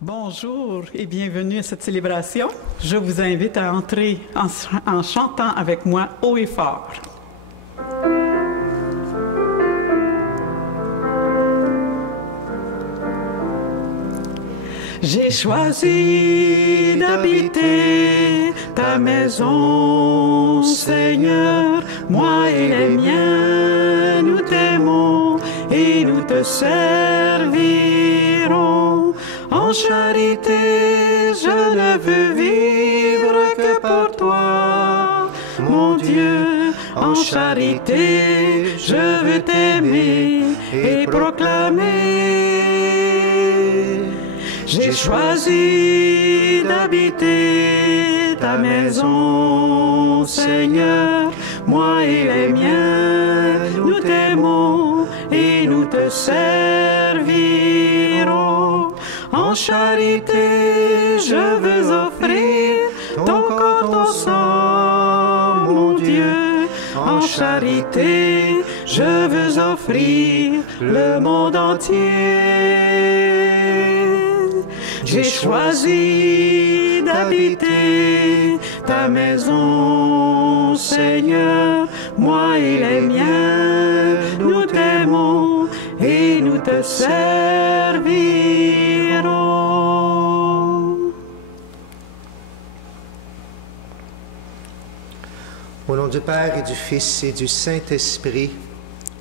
Bonjour et bienvenue à cette célébration. Je vous invite à entrer en chantant avec moi haut et fort. J'ai choisi d'habiter ta maison, Seigneur, moi et les miens, nous t'aimons et nous te servirons. En charité, je ne veux vivre que pour toi, mon Dieu. En charité, je veux t'aimer et proclamer. J'ai choisi d'habiter ta maison, Seigneur, moi et les miens, nous t'aimons et nous te servirons. En charité, je veux offrir ton corps, ton sang, mon Dieu. En charité, je veux offrir le monde entier. J'ai choisi d'habiter ta maison, Seigneur, moi et les miens, nous t'aimons et nous te servirons. Au nom du Père et du Fils et du Saint-Esprit.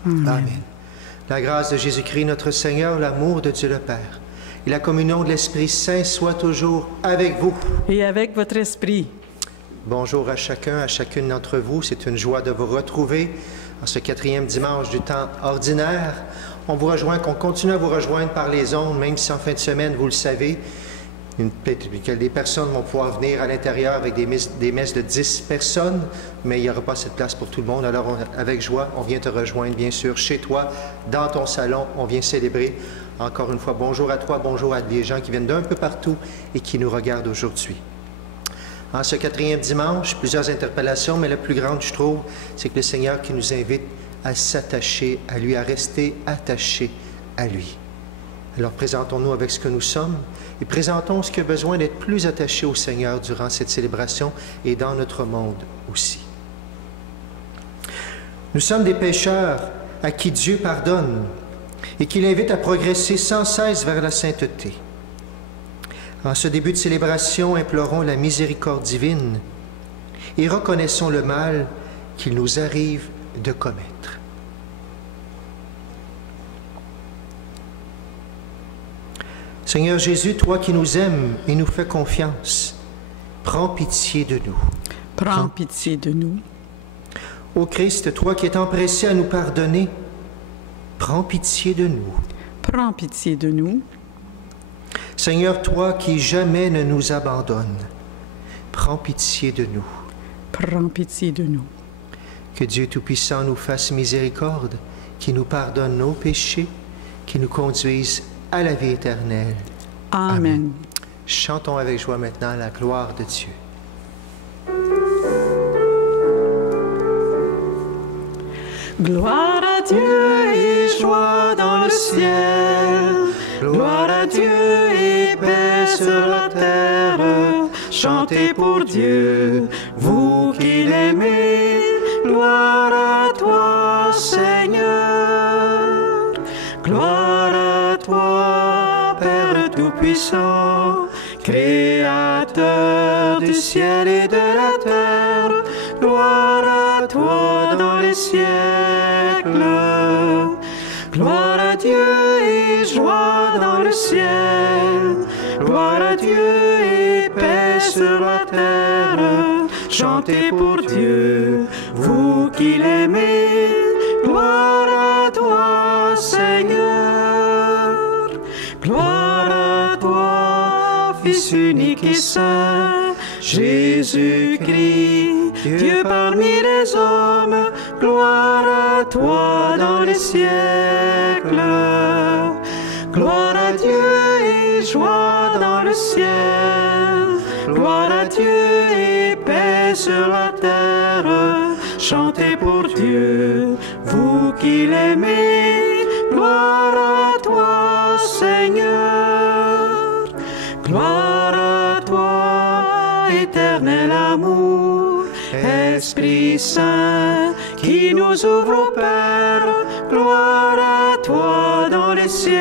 Amen. La grâce de Jésus-Christ, notre Seigneur, l'amour de Dieu le Père et la communion de l'Esprit Saint soit toujours avec vous. Et avec votre esprit. Bonjour à chacun, à chacune d'entre vous. C'est une joie de vous retrouver en ce 4e dimanche du temps ordinaire. On vous rejoint, qu'on continue à vous rejoindre par les ondes, même si en fin de semaine, vous le savez, des personnes vont pouvoir venir à l'intérieur avec des messes de 10 personnes, mais il n'y aura pas cette place pour tout le monde. Alors, avec joie, on vient te rejoindre, bien sûr, chez toi, dans ton salon. On vient célébrer. Encore une fois, bonjour à toi, bonjour à des gens qui viennent d'un peu partout et qui nous regardent aujourd'hui. En ce 4e dimanche, plusieurs interpellations, mais la plus grande, je trouve, c'est que le Seigneur qui nous invite à s'attacher à lui, à rester attachés à lui. Alors, présentons-nous avec ce que nous sommes et présentons ce qui a besoin d'être plus attaché au Seigneur durant cette célébration et dans notre monde aussi. Nous sommes des pécheurs à qui Dieu pardonne et qui l'invite à progresser sans cesse vers la sainteté. En ce début de célébration, implorons la miséricorde divine et reconnaissons le mal qu'il nous arrive de commettre. Seigneur Jésus, toi qui nous aimes et nous fais confiance, prends pitié de nous. Prends pitié de nous. Ô Christ, toi qui es empressé à nous pardonner, prends pitié de nous. Prends pitié de nous. Seigneur, toi qui jamais ne nous abandonnes, prends pitié de nous. Prends pitié de nous. Que Dieu Tout-Puissant nous fasse miséricorde, qui nous pardonne nos péchés, qui nous conduise à la vie éternelle. Amen. Chantons avec joie maintenant la gloire de Dieu. Gloire à Dieu et joie dans le ciel. Gloire à Dieu et paix sur la terre. Chantez pour Dieu, vous qui l'aimez. Gloire à toi, Seigneur. Gloire à toi, Père Tout-Puissant, Créateur du ciel et de la terre. Gloire à toi dans les siècles. Gloire à Dieu et joie dans le ciel. Gloire à Dieu et paix sur la terre. Chantez pour Dieu, vous qui l'aimez. Gloire à toi, Seigneur. Gloire à toi, Fils unique et saint, Jésus-Christ, Dieu parmi les hommes. Gloire à toi dans les siècles. Gloire à Dieu et joie dans le ciel. Gloire à Dieu et paix sur la terre. Chantez pour Dieu, vous qui l'aimez. Gloire à toi, Seigneur. Gloire à toi, éternel amour, Esprit Saint, qui nous ouvre au Père. Gloire à toi dans les siècles.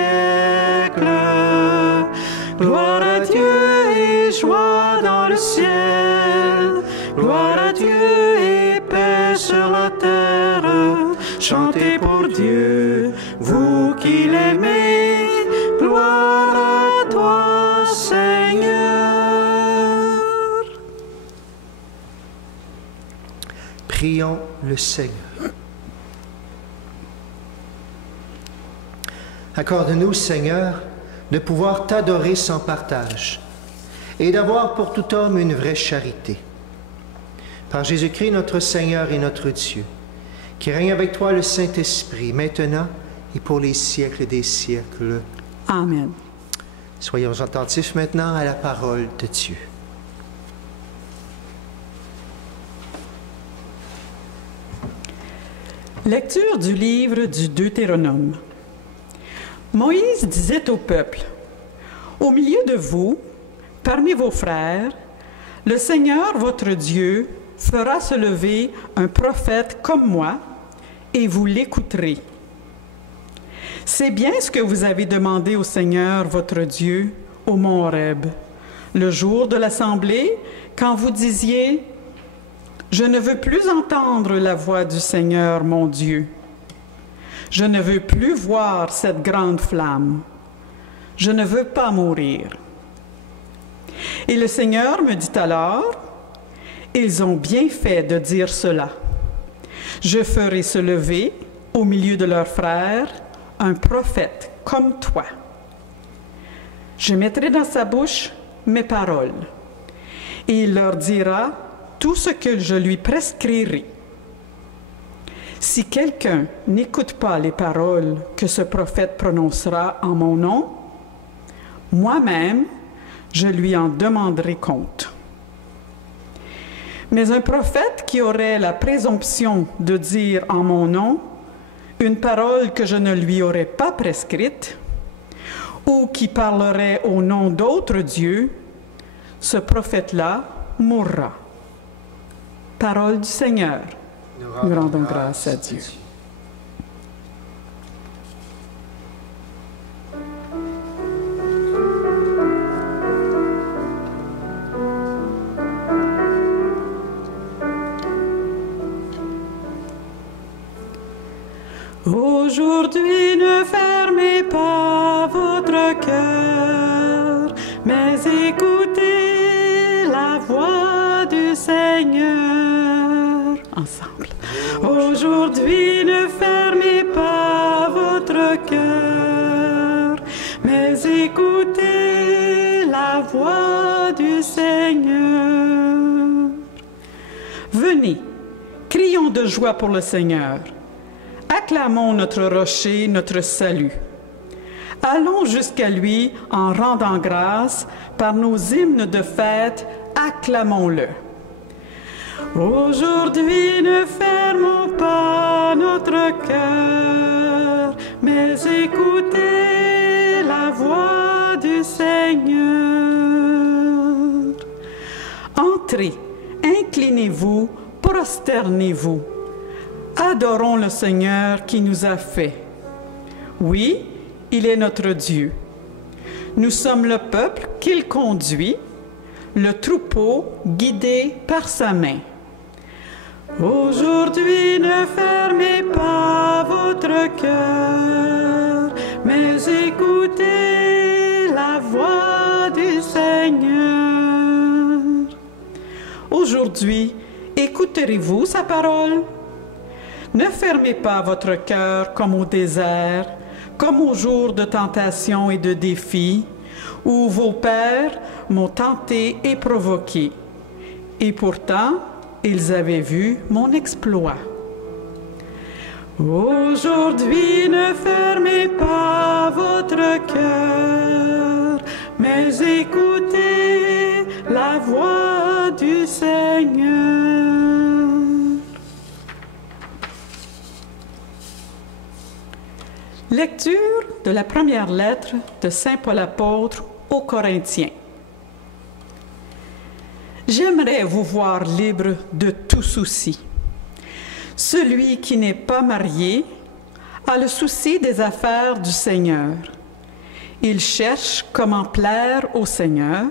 Gloire à Dieu et joie dans le ciel. Gloire à Dieu et paix sur la terre. Chantez pour Dieu, vous qui l'aimez. Gloire à toi, Seigneur. Prions le Seigneur. Accorde-nous, Seigneur, de pouvoir t'adorer sans partage et d'avoir pour tout homme une vraie charité. Par Jésus-Christ, notre Seigneur et notre Dieu, qui règne avec toi le Saint-Esprit, maintenant et pour les siècles des siècles. Amen. Soyons attentifs maintenant à la parole de Dieu. Lecture du livre du Deutéronome. Moïse disait au peuple, « Au milieu de vous, parmi vos frères, le Seigneur, votre Dieu, fera se lever un prophète comme moi, et vous l'écouterez. C'est bien ce que vous avez demandé au Seigneur, votre Dieu, au mont Horeb, le jour de l'assemblée, quand vous disiez, « Je ne veux plus entendre la voix du Seigneur, mon Dieu. Je ne veux plus voir cette grande flamme. Je ne veux pas mourir. » Et le Seigneur me dit alors, « Ils ont bien fait de dire cela. Je ferai se lever, au milieu de leurs frères, un prophète comme toi. Je mettrai dans sa bouche mes paroles, et il leur dira tout ce que je lui prescrirai. Si quelqu'un n'écoute pas les paroles que ce prophète prononcera en mon nom, moi-même, je lui en demanderai compte. Mais un prophète qui aurait la présomption de dire en mon nom une parole que je ne lui aurais pas prescrite, ou qui parlerait au nom d'autres dieux, ce prophète-là mourra. » Parole du Seigneur. Nous rendons grâce à Dieu. Aujourd'hui, ne fermez pas votre cœur, mais écoutez la voix du Seigneur. Ensemble. Aujourd'hui, ne fermez pas votre cœur, mais écoutez la voix du Seigneur. Venez, crions de joie pour le Seigneur. Acclamons notre rocher, notre salut. Allons jusqu'à lui en rendant grâce par nos hymnes de fête, acclamons-le. Aujourd'hui, ne fermons pas notre cœur, mais écoutez la voix du Seigneur. Entrez, inclinez-vous, prosternez-vous. Adorons le Seigneur qui nous a fait. Oui, il est notre Dieu. Nous sommes le peuple qu'il conduit, le troupeau guidé par sa main. Aujourd'hui, ne fermez pas votre cœur, mais écoutez la voix du Seigneur. Aujourd'hui, écouterez-vous sa parole? Ne fermez pas votre cœur comme au désert, comme au jour de tentation et de défi, où vos pères m'ont tenté et provoqué. Et pourtant, ils avaient vu mon exploit. Aujourd'hui, ne fermez pas votre cœur, mais écoutez la voix du Seigneur. Lecture de la première lettre de Saint Paul apôtre aux Corinthiens. J'aimerais vous voir libre de tout souci. Celui qui n'est pas marié a le souci des affaires du Seigneur. Il cherche comment plaire au Seigneur.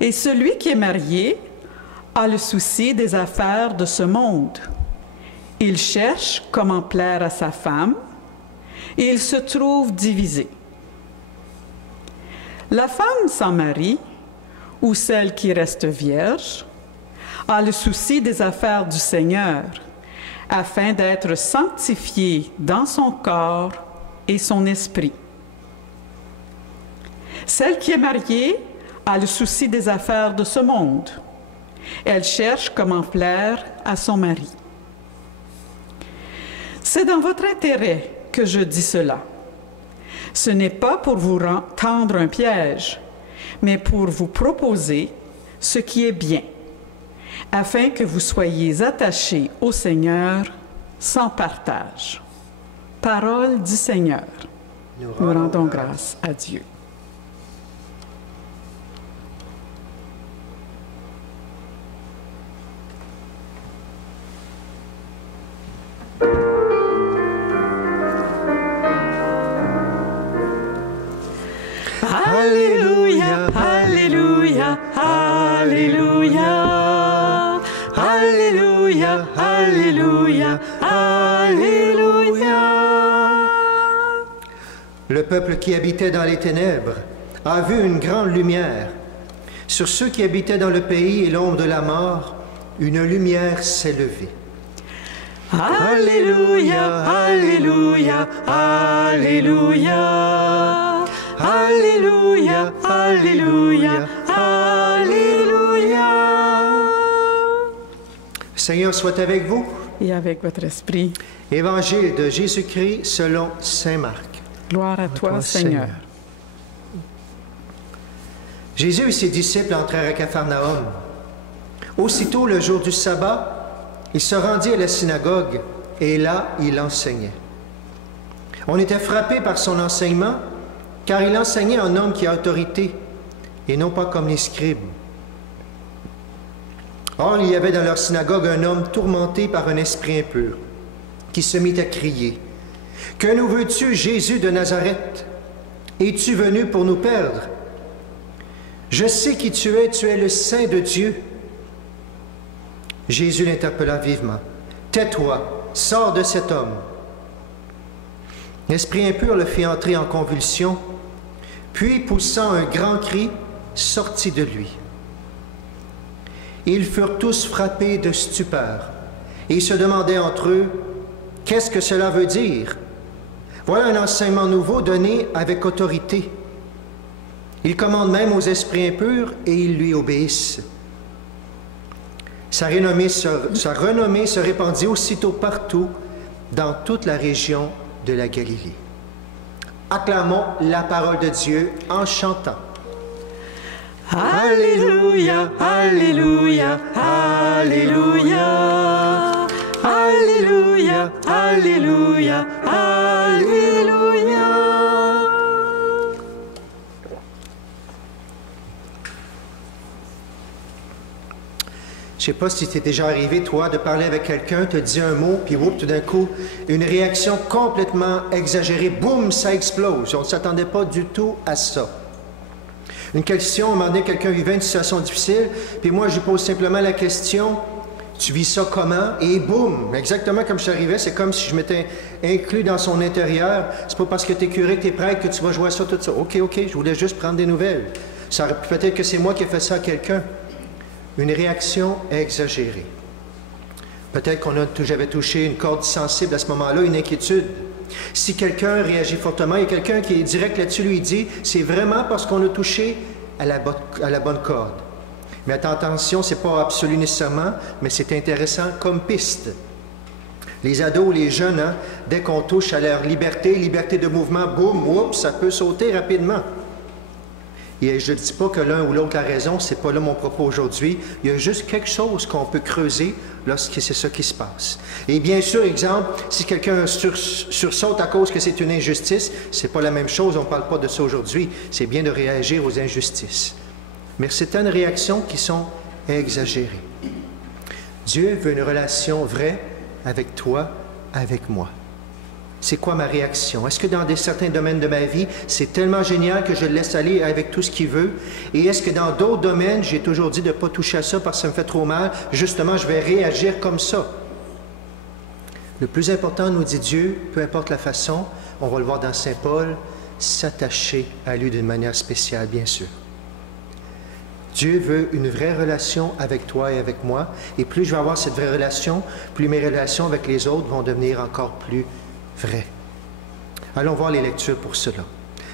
Et celui qui est marié a le souci des affaires de ce monde. Il cherche comment plaire à sa femme et il se trouve divisé. La femme sans mari, ou celle qui reste vierge, a le souci des affaires du Seigneur, afin d'être sanctifiée dans son corps et son esprit. Celle qui est mariée a le souci des affaires de ce monde. Elle cherche comment plaire à son mari. C'est dans votre intérêt que je dis cela. Ce n'est pas pour vous tendre un piège, mais pour vous proposer ce qui est bien, afin que vous soyez attachés au Seigneur sans partage. Parole du Seigneur. Nous rendons grâce à Dieu. Alléluia, Alléluia, Alléluia, Alléluia, Alléluia, Alléluia. Le peuple qui habitait dans les ténèbres a vu une grande lumière. Sur ceux qui habitaient dans le pays et l'ombre de la mort, une lumière s'est levée. Alléluia, Alléluia, Alléluia. Alléluia, Alléluia, Alléluia. Seigneur soit avec vous. Et avec votre esprit. Évangile de Jésus-Christ selon saint Marc. Gloire à toi, Seigneur. Jésus et ses disciples entrèrent à Capharnaüm. Aussitôt, le jour du sabbat, il se rendit à la synagogue et là, il enseignait. On était frappé par son enseignement, car il enseignait un homme qui a autorité, et non pas comme les scribes. Or, il y avait dans leur synagogue un homme tourmenté par un esprit impur, qui se mit à crier, « Que nous veux-tu, Jésus de Nazareth? Es-tu venu pour nous perdre? Je sais qui tu es le Saint de Dieu. » Jésus l'interpella vivement, « Tais-toi, sors de cet homme. » L'esprit impur le fit entrer en convulsion, puis, poussant un grand cri, sortit de lui. Ils furent tous frappés de stupeur, et ils se demandaient entre eux, « Qu'est-ce que cela veut dire? Voilà un enseignement nouveau donné avec autorité. Il commande même aux esprits impurs, et ils lui obéissent. » Sa renommée se répandit aussitôt partout, dans toute la région de la Galilée. Acclamons la parole de Dieu en chantant. Alléluia, Alléluia, Alléluia, Alléluia, Alléluia, Alléluia. Je ne sais pas si t'es déjà arrivé, toi, de parler avec quelqu'un, te dit un mot, puis whoop, tout d'un coup, une réaction complètement exagérée, boum, ça explose. On ne s'attendait pas du tout à ça. Une question, à un moment donné, quelqu'un vivait une situation difficile, puis moi, je lui pose simplement la question, tu vis ça comment? Et boum, exactement comme je arrivais, c'est comme si je m'étais inclus dans son intérieur. C'est pas parce que tu es curé, que tu es prêtre, que tu vas jouer à ça, tout ça. OK, je voulais juste prendre des nouvelles. Peut-être que c'est moi qui ai fait ça à quelqu'un. Une réaction exagérée. Peut-être j'avais touché une corde sensible à ce moment-là, une inquiétude. Si quelqu'un réagit fortement, il y a quelqu'un qui est direct là-dessus, lui dit, c'est vraiment parce qu'on a touché à la bonne corde. Mais attention, c'est pas absolu nécessairement, mais c'est intéressant comme piste. Les ados, les jeunes, hein, dès qu'on touche à leur liberté de mouvement, boum, oups, ça peut sauter rapidement. Et je ne dis pas que l'un ou l'autre a raison, c'est pas là mon propos aujourd'hui. Il y a juste quelque chose qu'on peut creuser lorsque c'est ça qui se passe. Et bien sûr, exemple, si quelqu'un sursaute à cause que c'est une injustice, c'est pas la même chose, on ne parle pas de ça aujourd'hui. C'est bien de réagir aux injustices. mais certaines réactions qui sont exagérées. Dieu veut une relation vraie avec toi, avec moi. C'est quoi ma réaction? Est-ce que dans certains domaines de ma vie, c'est tellement génial que je le laisse aller avec tout ce qu'il veut? Et est-ce que dans d'autres domaines, j'ai toujours dit de ne pas toucher à ça parce que ça me fait trop mal? Justement, je vais réagir comme ça. Le plus important, nous dit Dieu, peu importe la façon, on va le voir dans Saint Paul, s'attacher à lui d'une manière spéciale, bien sûr. Dieu veut une vraie relation avec toi et avec moi. Et plus je vais avoir cette vraie relation, plus mes relations avec les autres vont devenir encore plus vraies. Allons voir les lectures pour cela.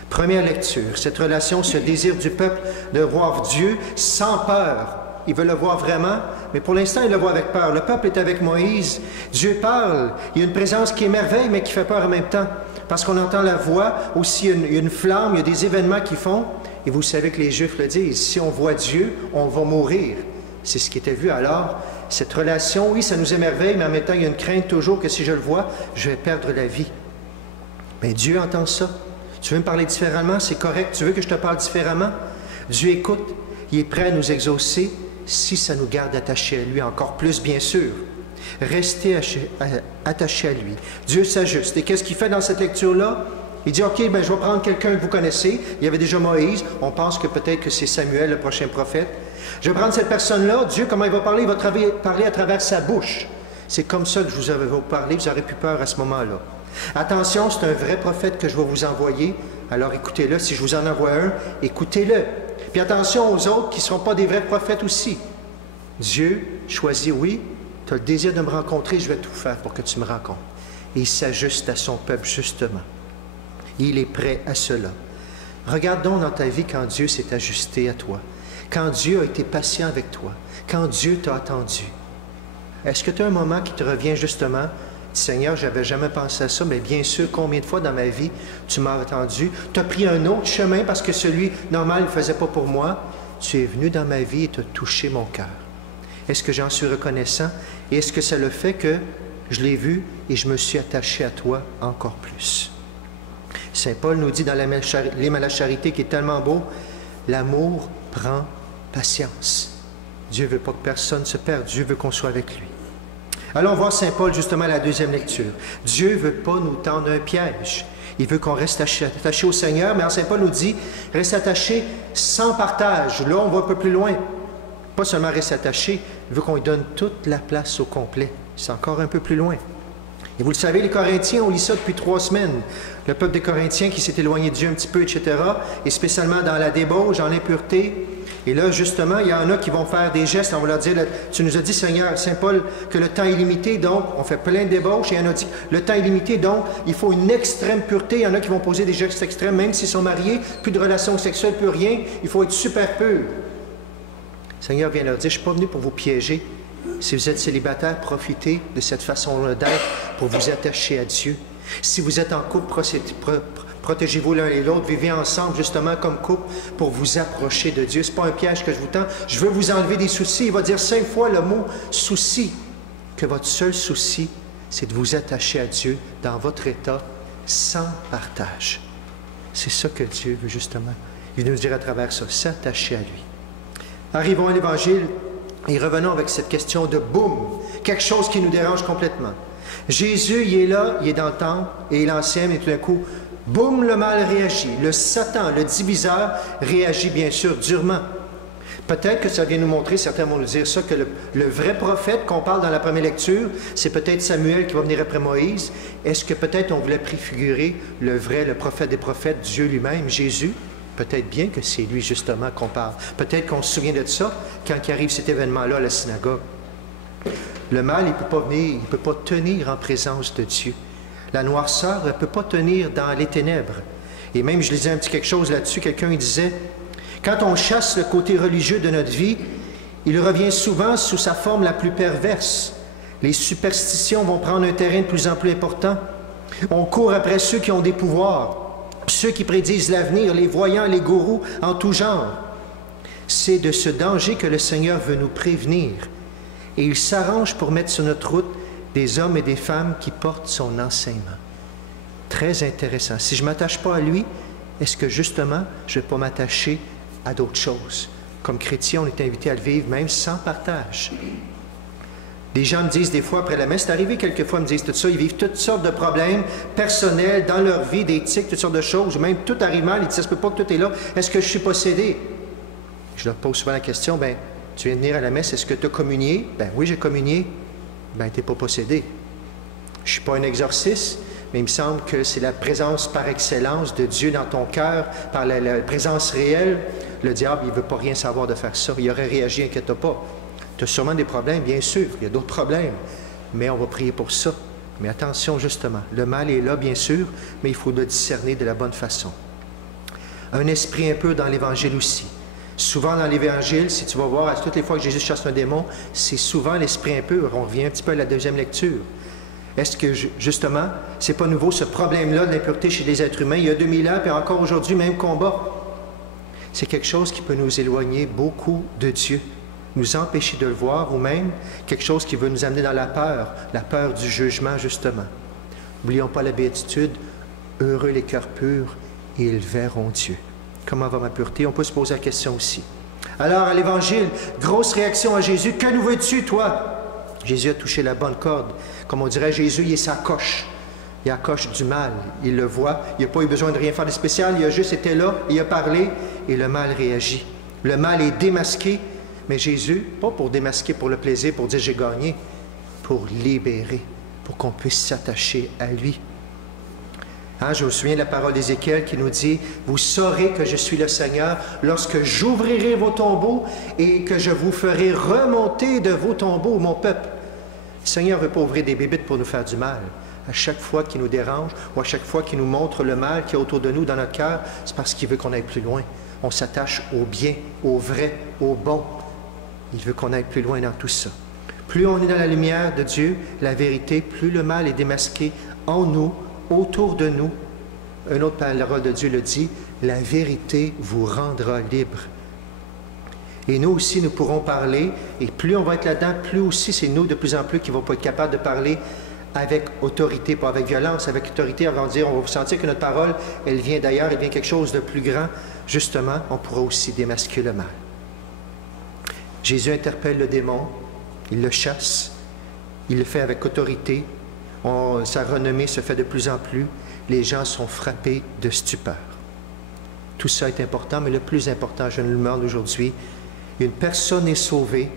Première lecture, cette relation, ce désir du peuple de voir Dieu sans peur. Il veut le voir vraiment, mais pour l'instant, il le voit avec peur. Le peuple est avec Moïse. Dieu parle. Il y a une présence qui émerveille, mais qui fait peur en même temps. Parce qu'on entend la voix, aussi il y a une flamme, il y a des événements qui font. Et vous savez que les Juifs le disent, si on voit Dieu, on va mourir. C'est ce qui était vu. Alors, cette relation, oui, ça nous émerveille, mais en même temps, il y a une crainte toujours que si je le vois, je vais perdre la vie. Mais Dieu entend ça. Tu veux me parler différemment? C'est correct. Tu veux que je te parle différemment? Dieu écoute. Il est prêt à nous exaucer si ça nous garde attachés à lui, encore plus, bien sûr. Restez attachés à lui. Dieu s'ajuste. Et qu'est-ce qu'il fait dans cette lecture-là? Il dit, OK, ben, je vais prendre quelqu'un que vous connaissez. Il y avait déjà Moïse. On pense que peut-être que c'est Samuel, le prochain prophète. Je vais prendre cette personne-là. Dieu, comment il va parler? Il va parler à travers sa bouche. C'est comme ça que je vous avais parlé. Vous aurez plus peur à ce moment-là. Attention, c'est un vrai prophète que je vais vous envoyer. Alors écoutez-le. Si je vous en envoie un, écoutez-le. Puis attention aux autres qui ne seront pas des vrais prophètes aussi. Dieu choisit, oui, tu as le désir de me rencontrer, je vais tout faire pour que tu me rencontres. Et il s'ajuste à son peuple, justement. Il est prêt à cela. Regarde donc dans ta vie quand Dieu s'est ajusté à toi, quand Dieu a été patient avec toi, quand Dieu t'a attendu. Est-ce que tu as un moment qui te revient justement, Seigneur, je n'avais jamais pensé à ça, mais bien sûr, combien de fois dans ma vie tu m'as attendu, tu as pris un autre chemin parce que celui normal ne le faisait pas pour moi. Tu es venu dans ma vie et tu as touché mon cœur. Est-ce que j'en suis reconnaissant? Et est-ce que ça le fait que je l'ai vu et je me suis attaché à toi encore plus? Saint Paul nous dit dans l'hymne à la charité qui est tellement beau, l'amour prend patience. Dieu ne veut pas que personne se perde, Dieu veut qu'on soit avec lui. Allons voir Saint Paul justement à la deuxième lecture. Dieu ne veut pas nous tendre un piège. Il veut qu'on reste attaché au Seigneur, mais Saint Paul nous dit, reste attaché sans partage. Là, on va un peu plus loin. Pas seulement reste attaché, il veut qu'on lui donne toute la place au complet. C'est encore un peu plus loin. Et vous le savez, les Corinthiens, on lit ça depuis 3 semaines. Le peuple des Corinthiens qui s'est éloigné de Dieu un petit peu, etc. Et spécialement dans la débauche, dans l'impureté. Et là, justement, il y en a qui vont faire des gestes. On va leur dire, tu nous as dit, Seigneur, Saint Paul, que le temps est limité, donc on fait plein de débauches. Et il y en a dit, le temps est limité, donc il faut une extrême pureté. Il y en a qui vont poser des gestes extrêmes, même s'ils sont mariés, plus de relations sexuelles, plus rien. Il faut être super pur. Le Seigneur vient leur dire, je ne suis pas venu pour vous piéger. Si vous êtes célibataire, profitez de cette façon d'être pour vous attacher à Dieu. Si vous êtes en couple, protégez-vous l'un et l'autre, vivez ensemble justement comme couple pour vous approcher de Dieu. Ce n'est pas un piège que je vous tends. Je veux vous enlever des soucis. Il va dire 5 fois le mot souci. Que votre seul souci, c'est de vous attacher à Dieu dans votre état sans partage. C'est ça que Dieu veut justement. Il veut nous dire à travers ça, s'attacher à lui. Arrivons à l'Évangile. Et revenons avec cette question de boum, quelque chose qui nous dérange complètement. Jésus, il est là, il est dans le temple, et il enseigne, et tout d'un coup, boum, le mal réagit. Le Satan, le diviseur, réagit bien sûr durement. Peut-être que ça vient nous montrer, certains vont nous dire ça, que le vrai prophète qu'on parle dans la première lecture, c'est peut-être Samuel qui va venir après Moïse. Est-ce que peut-être on voulait préfigurer le vrai, le prophète des prophètes, Dieu lui-même, Jésus? Peut-être bien que c'est lui, justement, qu'on parle. Peut-être qu'on se souvient de ça quand il arrive cet événement-là à la synagogue. Le mal, il ne peut pas venir, il ne peut pas tenir en présence de Dieu. La noirceur ne peut pas tenir dans les ténèbres. Et même, je lisais un petit quelque chose là-dessus, quelqu'un il disait, quand on chasse le côté religieux de notre vie, il revient souvent sous sa forme la plus perverse. Les superstitions vont prendre un terrain de plus en plus important. On court après ceux qui ont des pouvoirs. Ceux qui prédisent l'avenir, les voyants, les gourous, en tout genre. C'est de ce danger que le Seigneur veut nous prévenir. Et il s'arrange pour mettre sur notre route des hommes et des femmes qui portent son enseignement. Très intéressant. Si je ne m'attache pas à lui, est-ce que justement, je ne vais pas m'attacher à d'autres choses, Comme chrétien, on est invité à le vivre même sans partage. Les gens me disent des fois après la messe, c'est arrivé quelquefois, me disent tout ça, ils vivent toutes sortes de problèmes personnels dans leur vie, d'éthique, toutes sortes de choses, ou même tout arrive mal, ils disent, ça se peut pas que tout est là, est-ce que je suis possédé? Je leur pose souvent la question, ben, tu viens de venir à la messe, est-ce que tu as communié? Ben oui, j'ai communié. Ben, tu n'es pas possédé. Je ne suis pas un exorciste, mais il me semble que c'est la présence par excellence de Dieu dans ton cœur, par la présence réelle. Le diable, il ne veut pas rien savoir de faire ça. Il aurait réagi, inquiète pas. Tu as sûrement des problèmes, bien sûr, il y a d'autres problèmes, mais on va prier pour ça. Mais attention, justement, le mal est là, bien sûr, mais il faut le discerner de la bonne façon. Un esprit impur dans l'Évangile aussi. Souvent dans l'Évangile, si tu vas voir, à toutes les fois que Jésus chasse un démon, c'est souvent l'esprit impur. On revient un petit peu à la deuxième lecture. Est-ce que, justement, c'est pas nouveau ce problème-là de l'impureté chez les êtres humains? Il y a 2000 ans, puis encore aujourd'hui, même combat. C'est quelque chose qui peut nous éloigner beaucoup de Dieu, nous empêcher de le voir, ou même quelque chose qui veut nous amener dans la peur du jugement, justement. N'oublions pas la béatitude, heureux les cœurs purs, et ils verront Dieu. Comment va ma pureté? On peut se poser la question aussi. Alors, à l'Évangile, grosse réaction à Jésus. Que nous veux-tu, toi? Jésus a touché la bonne corde. Comme on dirait, Jésus, il est sa coche. Il a la coche du mal. Il le voit. Il n'a pas eu besoin de rien faire de spécial. Il a juste été là, il a parlé, et le mal réagit. Le mal est démasqué, mais Jésus, pas pour démasquer pour le plaisir, pour dire j'ai gagné, pour libérer, pour qu'on puisse s'attacher à lui. Hein, je me souviens de la parole d'Ézéchiel qui nous dit « Vous saurez que je suis le Seigneur lorsque j'ouvrirai vos tombeaux et que je vous ferai remonter de vos tombeaux, mon peuple. » Le Seigneur ne veut pas ouvrir des bébites pour nous faire du mal. À chaque fois qu'il nous dérange ou à chaque fois qu'il nous montre le mal qu'il y a autour de nous dans notre cœur, c'est parce qu'il veut qu'on aille plus loin. On s'attache au bien, au vrai, au bon. Il veut qu'on aille plus loin dans tout ça. Plus on est dans la lumière de Dieu, la vérité, plus le mal est démasqué en nous, autour de nous. Une autre parole de Dieu le dit, la vérité vous rendra libre. Et nous aussi, nous pourrons parler, et plus on va être là-dedans, plus aussi c'est nous de plus en plus qui ne vont pas être capables de parler avec autorité, pas avec violence, avec autorité, on va dire, on va sentir que notre parole, elle vient d'ailleurs, elle vient quelque chose de plus grand. Justement, on pourra aussi démasquer le mal. Jésus interpelle le démon, il le chasse, il le fait avec autorité, sa renommée se fait de plus en plus, les gens sont frappés de stupeur. Tout ça est important, mais le plus important, je nous le demande aujourd'hui, une personne est sauvée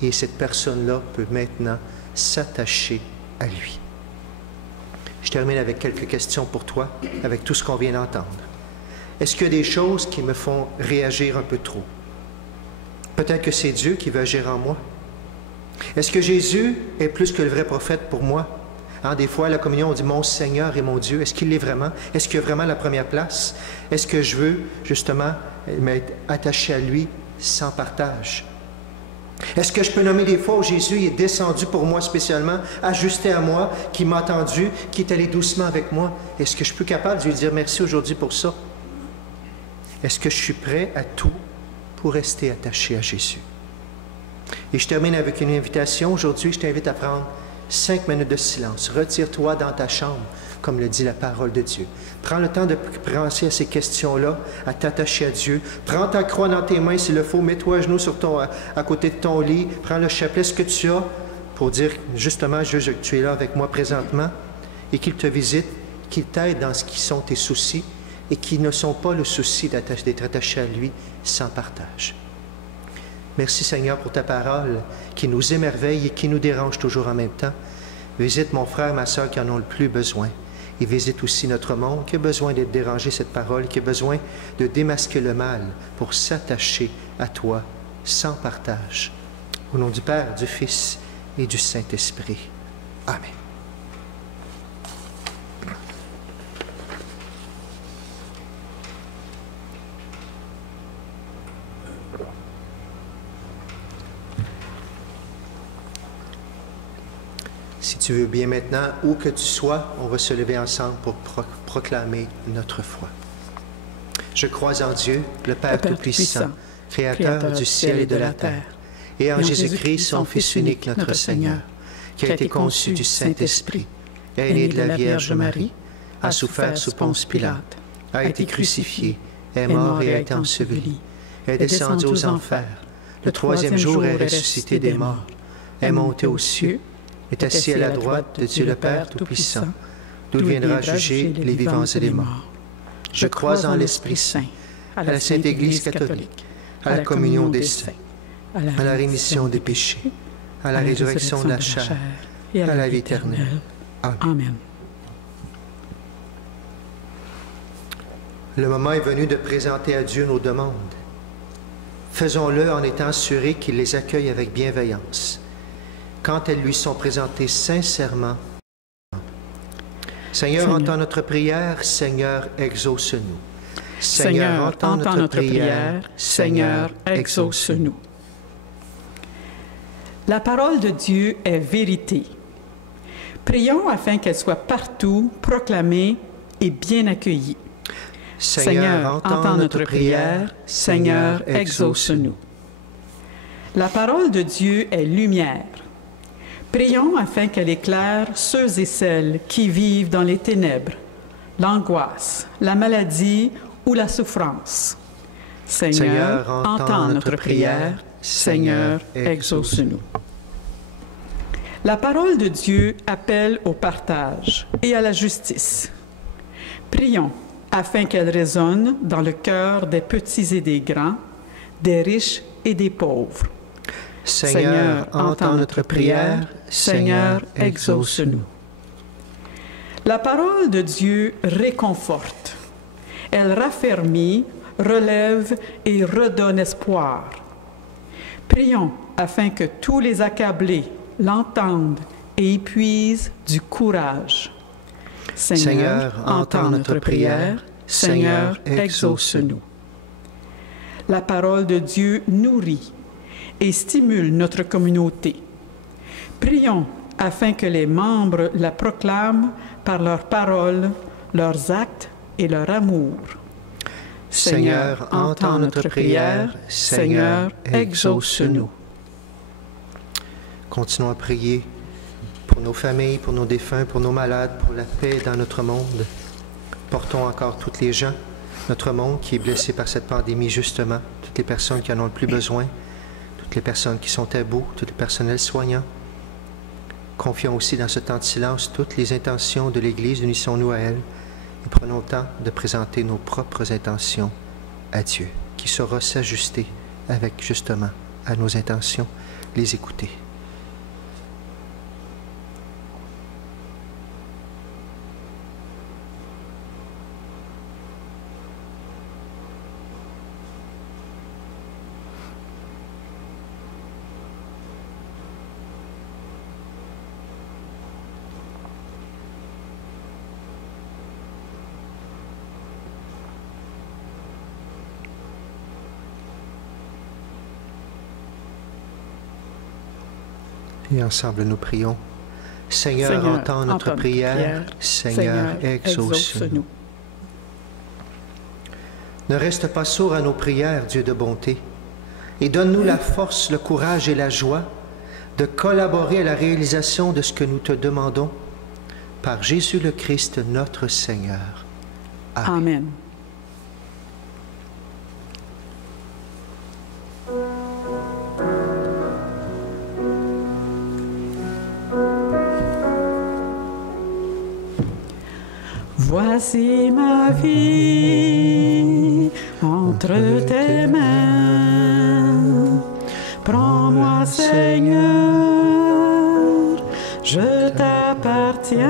et cette personne-là peut maintenant s'attacher à lui. Je termine avec quelques questions pour toi, avec tout ce qu'on vient d'entendre. Est-ce qu'il y a des choses qui me font réagir un peu trop? Peut-être que c'est Dieu qui veut agir en moi. Est-ce que Jésus est plus que le vrai prophète pour moi? Hein, des fois, à la communion, on dit « Mon Seigneur et mon Dieu ». Est-ce qu'il l'est vraiment? Est-ce qu'il a vraiment la première place? Est-ce que je veux, justement, m'être attaché à lui sans partage? Est-ce que je peux nommer des fois où Jésus est descendu pour moi spécialement, ajusté à moi, qui m'a entendu, qui est allé doucement avec moi? Est-ce que je suis capable de lui dire merci aujourd'hui pour ça? Est-ce que je suis prêt à tout pour rester attaché à Jésus? Et je termine avec une invitation. Aujourd'hui, je t'invite à prendre 5 minutes de silence. Retire-toi dans ta chambre, comme le dit la parole de Dieu. Prends le temps de penser à ces questions-là, à t'attacher à Dieu. Prends ta croix dans tes mains s'il le faut. Mets-toi à genoux à côté de ton lit. Prends le chapelet, ce que tu as, pour dire justement, Jésus, que tu es là avec moi présentement et qu'il te visite, qu'il t'aide dans ce qui sont tes soucis et qui ne sont pas le souci d'être attaché à lui sans partage. Merci Seigneur pour ta parole qui nous émerveille et qui nous dérange toujours en même temps. Visite mon frère, ma soeur qui en ont le plus besoin. Et visite aussi notre monde qui a besoin d'être dérangé cette parole, qui a besoin de démasquer le mal pour s'attacher à toi sans partage. Au nom du Père, du Fils et du Saint-Esprit. Amen. Si tu veux bien maintenant, où que tu sois, on va se lever ensemble pour proclamer notre foi. Je crois en Dieu, le Père Tout-Puissant, Créateur du ciel et de la terre, et en Jésus-Christ, son Fils unique, notre Seigneur, qui a été conçu du Saint-Esprit, est né de la Vierge Marie, a souffert sous Ponce Pilate, a été crucifié, est mort et a été enseveli, est descendu aux enfers. Le troisième jour est ressuscité des morts, est monté aux cieux, est assis à la droite de Dieu le Père Tout-Puissant, d'où viendra juger les vivants et les morts. Je crois en l'Esprit Saint, à la Sainte Église catholique, à la communion des saints, à la rémission des péchés, à la résurrection de la chair et à la vie éternelle. Amen. Le moment est venu de présenter à Dieu nos demandes. Faisons-le en étant assurés qu'il les accueille avec bienveillance, quand elles lui sont présentées sincèrement. Seigneur, entends notre prière. Seigneur, exauce-nous. Seigneur, entends notre prière. Seigneur, exauce-nous. La parole de Dieu est vérité. Prions afin qu'elle soit partout proclamée et bien accueillie. Seigneur, entends notre prière. Seigneur, exauce-nous. La parole de Dieu est lumière. Prions afin qu'elle éclaire ceux et celles qui vivent dans les ténèbres, l'angoisse, la maladie ou la souffrance. Seigneur, entends notre prière. Seigneur, exauce-nous. La parole de Dieu appelle au partage et à la justice. Prions afin qu'elle résonne dans le cœur des petits et des grands, des riches et des pauvres. Seigneur, entends notre prière. Seigneur, exauce-nous. La parole de Dieu réconforte. Elle raffermit, relève et redonne espoir. Prions afin que tous les accablés l'entendent et y puisent du courage. Seigneur, entends notre prière. Seigneur, exauce-nous. La parole de Dieu nourrit et stimule notre communauté. Prions afin que les membres la proclament par leurs paroles, leurs actes et leur amour. Seigneur, entends notre prière. Seigneur, exauce-nous. Continuons à prier pour nos familles, pour nos défunts, pour nos malades, pour la paix dans notre monde. Portons encore toutes les gens, notre monde qui est blessé par cette pandémie, justement, toutes les personnes qui en ont le plus besoin, toutes les personnes qui sont à bout, tous les personnels soignants. Confions aussi dans ce temps de silence toutes les intentions de l'Église, unissons-nous à elle et prenons le temps de présenter nos propres intentions à Dieu, qui saura s'ajuster avec, justement, à nos intentions, les écouter. Et ensemble, nous prions. Seigneur, entends notre prière. Seigneur, exauce-nous. Ne reste pas sourd à nos prières, Dieu de bonté, et donne-nous la force, le courage et la joie de collaborer à la réalisation de ce que nous te demandons par Jésus le Christ, notre Seigneur. Amen. Amen. Voici ma vie entre tes mains. Prends-moi, Seigneur, je t'appartiens.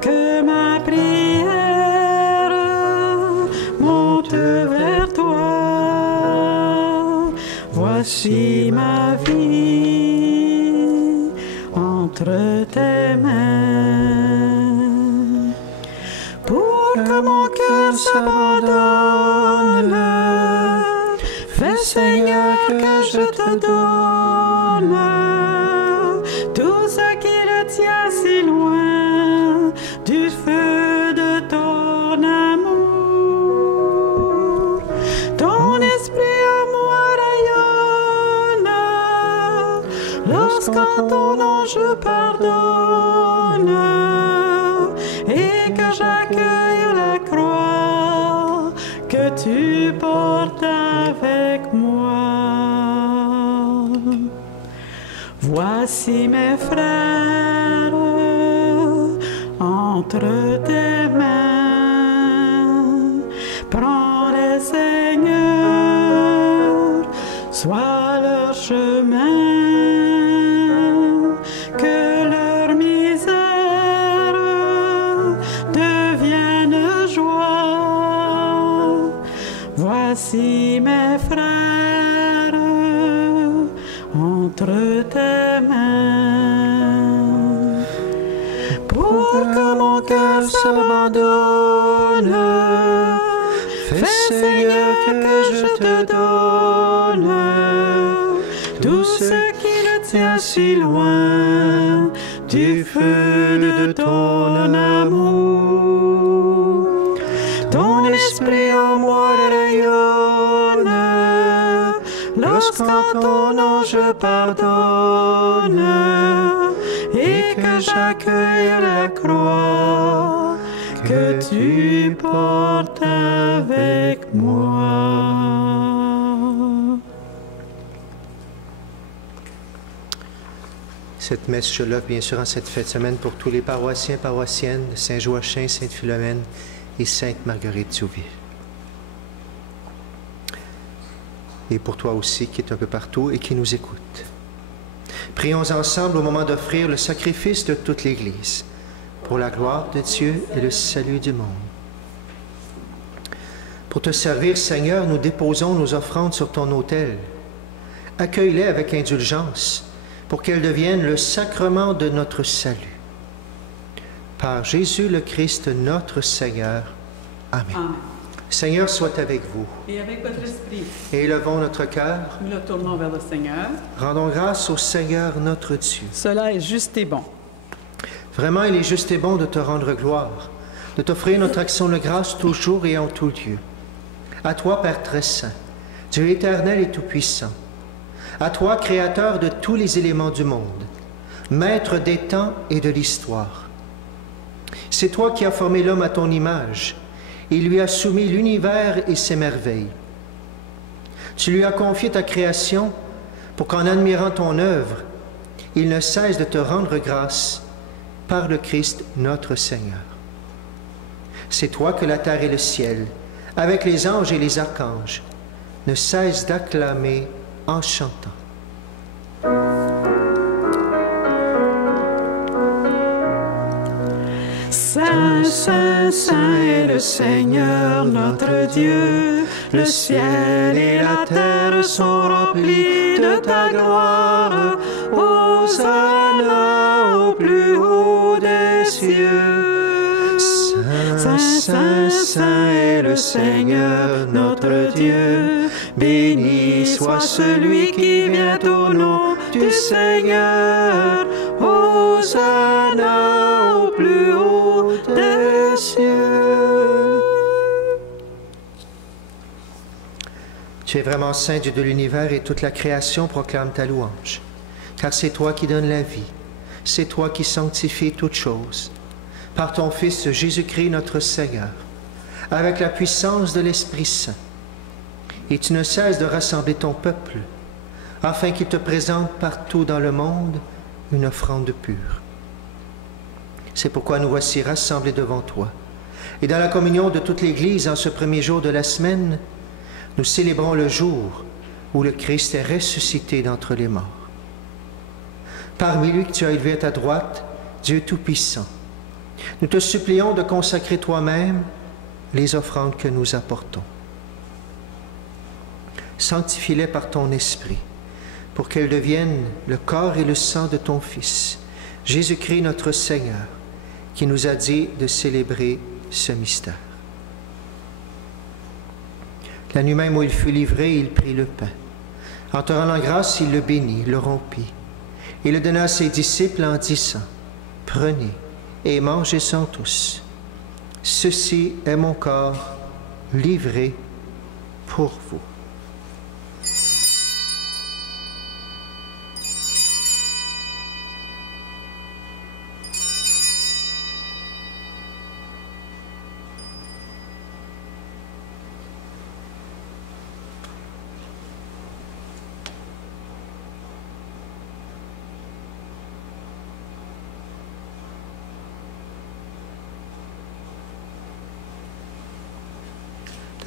Que ma prière monte vers toi. Voici ma vie entre tes mains. Que mon cœur s'abandonne, fais Seigneur que je te donne tout ce qui le tient si loin du feu de ton amour. Ton esprit à moi rayonne lorsqu'en ton nom je pardonne et que j'accueille la croix que tu tu portes avec moi. Voici mes frères entre tes mains. Prends-les, Seigneur, sois leur chemin. Que leur misère devienne joie. Voici mes frères entre tes mains. Pour que mon cœur s'abandonne, fais, Seigneur, que je te donne tout ce qui le tient si loin du feu de ton amour. Ton esprit en moi rayonne lorsqu'en ton nom je pardonne et que j'accueille la croix que tu portes avec moi. Cette messe, je l'offre bien sûr en cette fête de semaine pour tous les paroissiens et paroissiennes de Saint-Joachim, Sainte-Philomène et Sainte-Marguerite-Souville. Et pour toi aussi qui es un peu partout et qui nous écoute. Prions ensemble au moment d'offrir le sacrifice de toute l'Église pour la gloire de Dieu et le salut du monde. Pour te servir, Seigneur, nous déposons nos offrandes sur ton autel. Accueille-les avec indulgence pour qu'elles deviennent le sacrement de notre salut. Par Jésus le Christ, notre Seigneur. Amen. Amen. Seigneur soit avec vous. Et avec votre esprit, Et élevons notre cœur. nous le tournons vers le Seigneur. Rendons grâce au Seigneur notre Dieu. Cela est juste et bon. Vraiment, il est juste et bon de te rendre gloire, de t'offrir notre action de grâce toujours et en tout lieu. À toi, Père très saint, Dieu éternel et tout-puissant, à toi, Créateur de tous les éléments du monde, Maître des temps et de l'histoire. C'est toi qui as formé l'homme à ton image et lui as soumis l'univers et ses merveilles. Tu lui as confié ta création pour qu'en admirant ton œuvre, il ne cesse de te rendre grâce par le Christ notre Seigneur. C'est toi que la terre et le ciel, avec les anges et les archanges, ne cessent d'acclamer en chantant. Saint, Saint, Saint est le Seigneur notre Dieu. Le ciel et la terre sont remplis de ta gloire. Hosanna au plus haut des cieux. Saint, Saint, Saint est le Seigneur notre Dieu. Béni soit celui qui vient au nom du Seigneur. Hosanna au plus haut des cieux. Tu es vraiment saint, Dieu de l'univers, et toute la création proclame ta louange. Car c'est toi qui donnes la vie, c'est toi qui sanctifies toutes choses. Par ton Fils Jésus-Christ notre Seigneur, avec la puissance de l'Esprit Saint. Et tu ne cesses de rassembler ton peuple, afin qu'il te présente partout dans le monde une offrande pure. C'est pourquoi nous voici rassemblés devant toi. Et dans la communion de toute l'Église, en ce premier jour de la semaine, nous célébrons le jour où le Christ est ressuscité d'entre les morts. Parmi lui que tu as élevé à ta droite, Dieu Tout-Puissant, nous te supplions de consacrer toi-même les offrandes que nous apportons. Sanctifie-les par ton esprit, pour qu'elles deviennent le corps et le sang de ton Fils, Jésus-Christ notre Seigneur, qui nous a dit de célébrer ce mystère. La nuit même où il fut livré, il prit le pain. En te rendant grâce, il le bénit, le rompit, et le donna à ses disciples en disant, « Prenez et mangez-en tous. Ceci est mon corps livré pour vous. »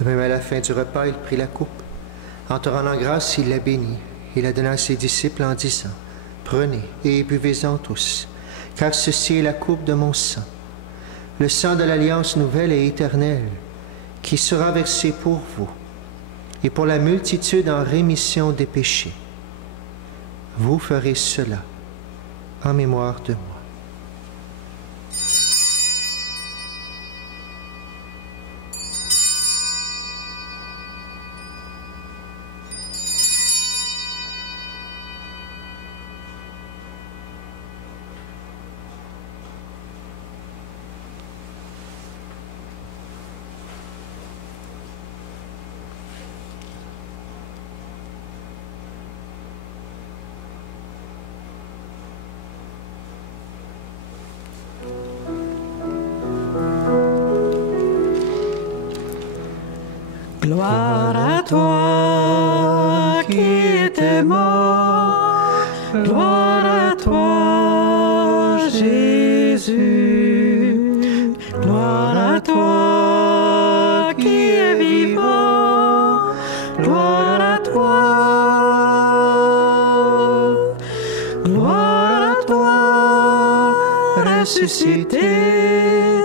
De même, à la fin du repas, il prit la coupe. En te rendant grâce, il la bénit. Il la donna à ses disciples en disant, « Prenez et buvez-en tous, car ceci est la coupe de mon sang, le sang de l'alliance nouvelle et éternelle, qui sera versé pour vous et pour la multitude en rémission des péchés. Vous ferez cela en mémoire de moi. » Gloire à toi qui étais mort, gloire à toi Jésus, gloire à toi qui es vivant, gloire à toi ressuscité,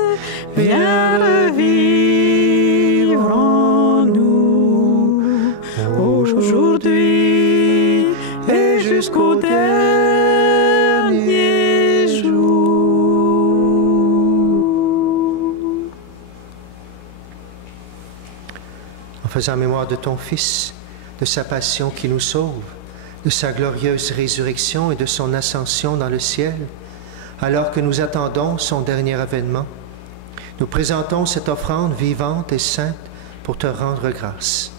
viens le vivre en nous, aujourd'hui et jusqu'au dernier jour. En faisant mémoire de ton Fils, de sa passion qui nous sauve, de sa glorieuse résurrection et de son ascension dans le ciel, alors que nous attendons son dernier avènement, nous présentons cette offrande vivante et sainte pour te rendre grâce.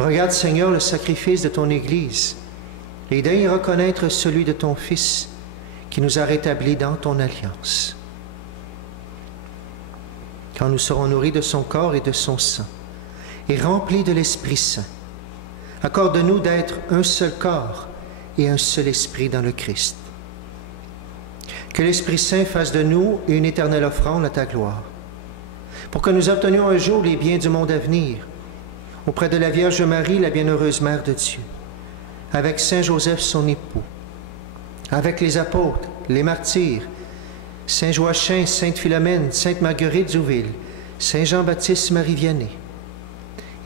Regarde, Seigneur, le sacrifice de ton Église et daigne reconnaître celui de ton Fils qui nous a rétablis dans ton alliance. Quand nous serons nourris de son corps et de son sang et remplis de l'Esprit Saint, accorde-nous d'être un seul corps et un seul esprit dans le Christ. Que l'Esprit Saint fasse de nous une éternelle offrande à ta gloire, pour que nous obtenions un jour les biens du monde à venir, auprès de la Vierge Marie, la bienheureuse Mère de Dieu, avec Saint Joseph son époux, avec les apôtres, les martyrs, Saint Joachim, Sainte Philomène, Sainte Marguerite Zouville, Saint Jean-Baptiste Marie Vianney,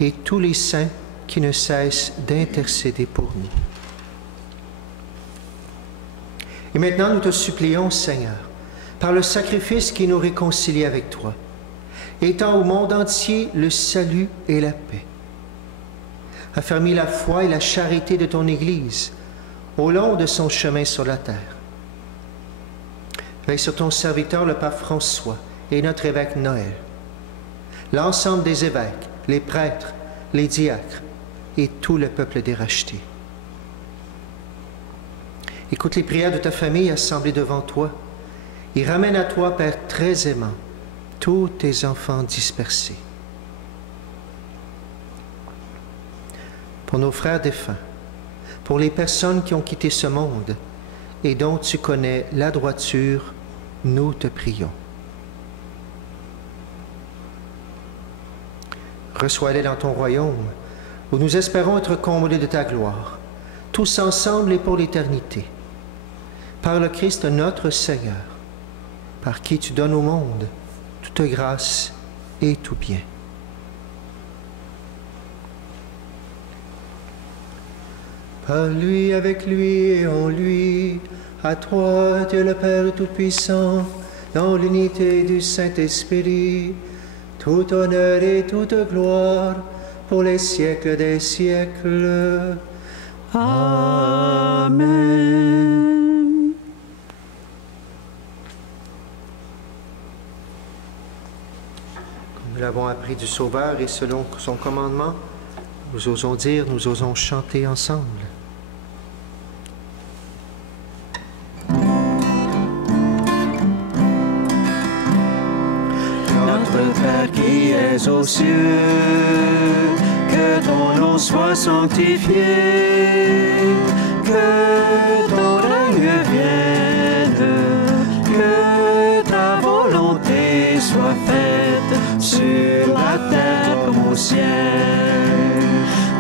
et tous les saints qui ne cessent d'intercéder pour nous. Et maintenant, nous te supplions, Seigneur, par le sacrifice qui nous réconcilie avec toi, étends au monde entier le salut et la paix. Affermis la foi et la charité de ton Église au long de son chemin sur la terre. Veille sur ton serviteur, le pape François, et notre évêque Noël, l'ensemble des évêques, les prêtres, les diacres et tout le peuple des rachetés. Écoute les prières de ta famille assemblée devant toi et ramène à toi, Père très aimant, tous tes enfants dispersés. Pour nos frères défunts, pour les personnes qui ont quitté ce monde et dont tu connais la droiture, nous te prions. Reçois-les dans ton royaume, où nous espérons être comblés de ta gloire, tous ensemble et pour l'éternité. Par le Christ notre Seigneur, par qui tu donnes au monde toute grâce et tout bien. Par lui, avec lui et en lui, à toi, Dieu le Père Tout-Puissant, dans l'unité du Saint-Esprit, tout honneur et toute gloire pour les siècles des siècles. Amen. Nous l'avons appris du Sauveur et selon son commandement, nous osons dire, nous osons chanter ensemble. Notre Père qui es aux cieux, que ton nom soit sanctifié, que ton règne vienne, que ta volonté soit faite sur la terre comme ciel.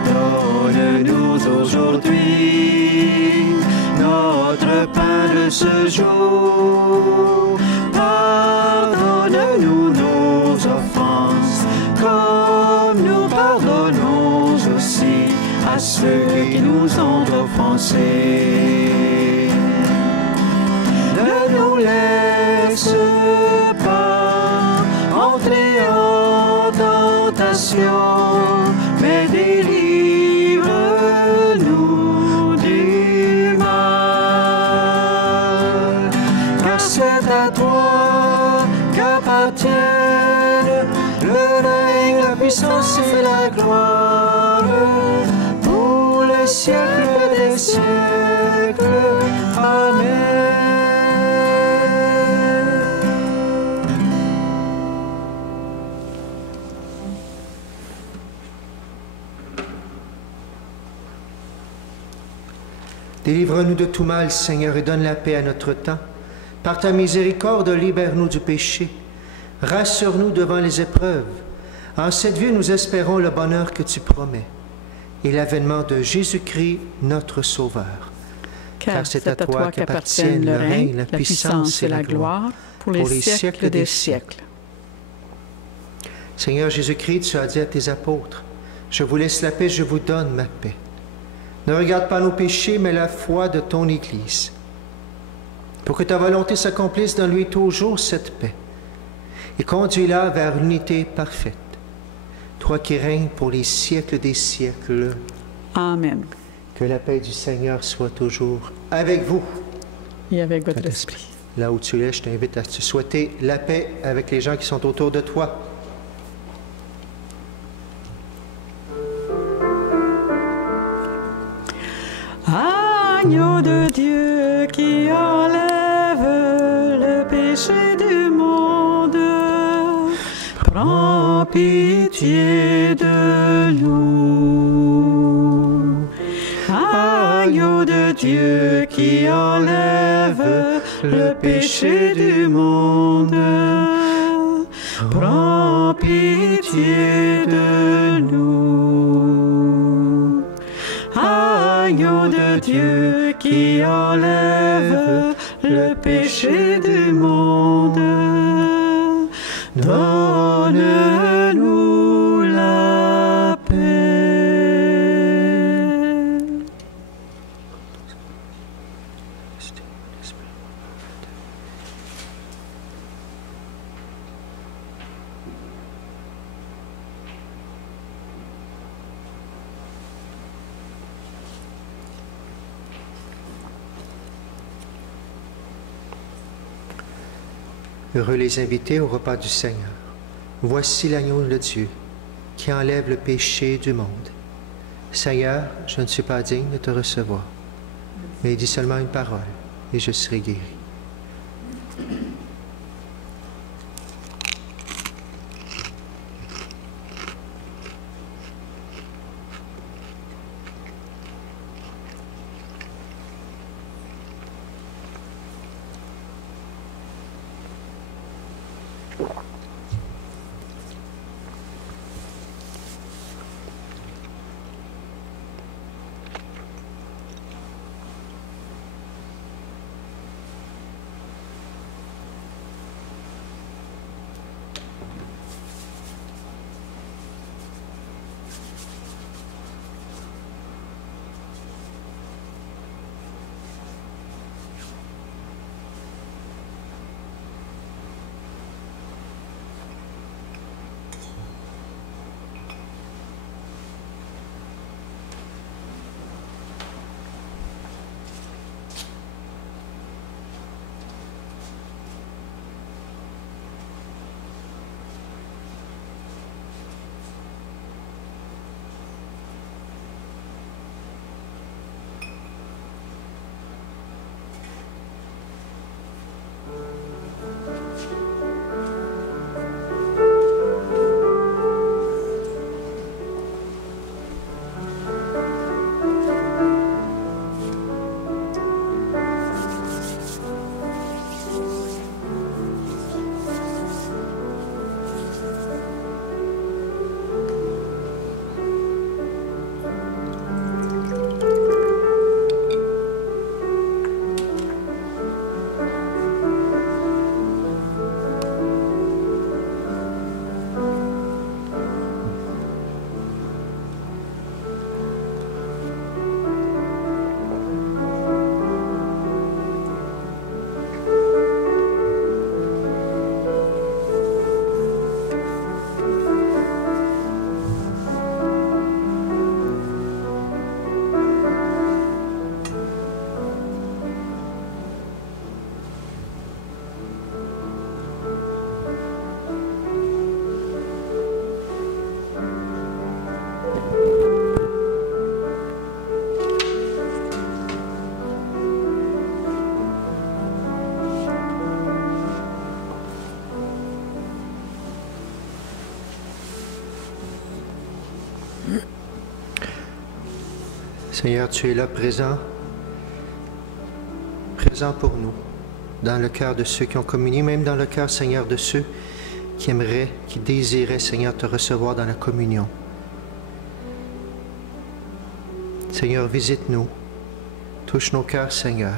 Donne-nous aujourd'hui notre pain de ce jour. Pardonne-nous nos offenses, comme nous pardonnons aussi à ceux qui nous ont offensés. Ne nous laisse pas entrer en tentation, mais délivre-nous du mal. Car c'est à toi qu'appartiennent le règne, la puissance et la gloire pour les siècles des siècles. Amen. Délivre-nous de tout mal, Seigneur, et donne la paix à notre temps. Par ta miséricorde, libère-nous du péché. Rassure-nous devant les épreuves. En cette vie, nous espérons le bonheur que tu promets et l'avènement de Jésus-Christ, notre Sauveur. Car c'est à toi qu'appartiennent le règne, la puissance et la gloire pour les siècles des siècles. Seigneur Jésus-Christ, tu as dit à tes apôtres, « Je vous laisse la paix, je vous donne ma paix. » Ne regarde pas nos péchés, mais la foi de ton Église. Pour que ta volonté s'accomplisse, donne-lui toujours cette paix et conduis-la vers l'unité parfaite. Toi qui règnes pour les siècles des siècles. Amen. Que la paix du Seigneur soit toujours avec vous. Et avec votre esprit. Là où tu es, je t'invite à te souhaiter la paix avec les gens qui sont autour de toi. Agneau de Dieu qui enlève le péché du monde, prends pitié de nous. Agneau de Dieu qui enlève le péché du monde, prends pitié de nous. Agneau de Dieu qui enlève le péché du monde, donne-nous la paix. Heureux les invités au repas du Seigneur. Voici l'agneau de Dieu qui enlève le péché du monde. Seigneur, je ne suis pas digne de te recevoir, mais dis seulement une parole et je serai guéri. Seigneur, tu es là présent pour nous, dans le cœur de ceux qui ont communié, même dans le cœur, Seigneur, de ceux qui aimeraient, qui désiraient, Seigneur, te recevoir dans la communion. Seigneur, visite-nous, touche nos cœurs, Seigneur.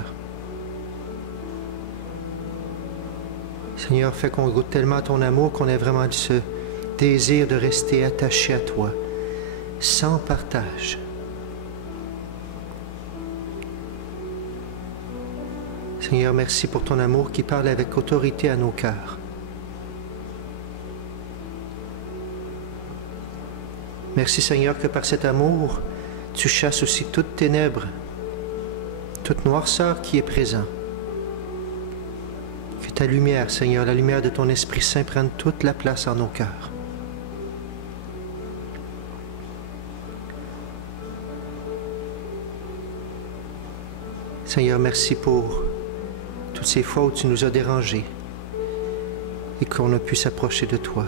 Seigneur, fais qu'on goûte tellement à ton amour qu'on ait vraiment ce désir de rester attaché à toi, sans partage. Seigneur, merci pour ton amour qui parle avec autorité à nos cœurs. Merci, Seigneur, que par cet amour, tu chasses aussi toute ténèbre, toute noirceur qui est présent. Que ta lumière, Seigneur, la lumière de ton Esprit Saint prenne toute la place en nos cœurs. Seigneur, merci pour toutes ces fois où tu nous as dérangés et qu'on a pu s'approcher de toi.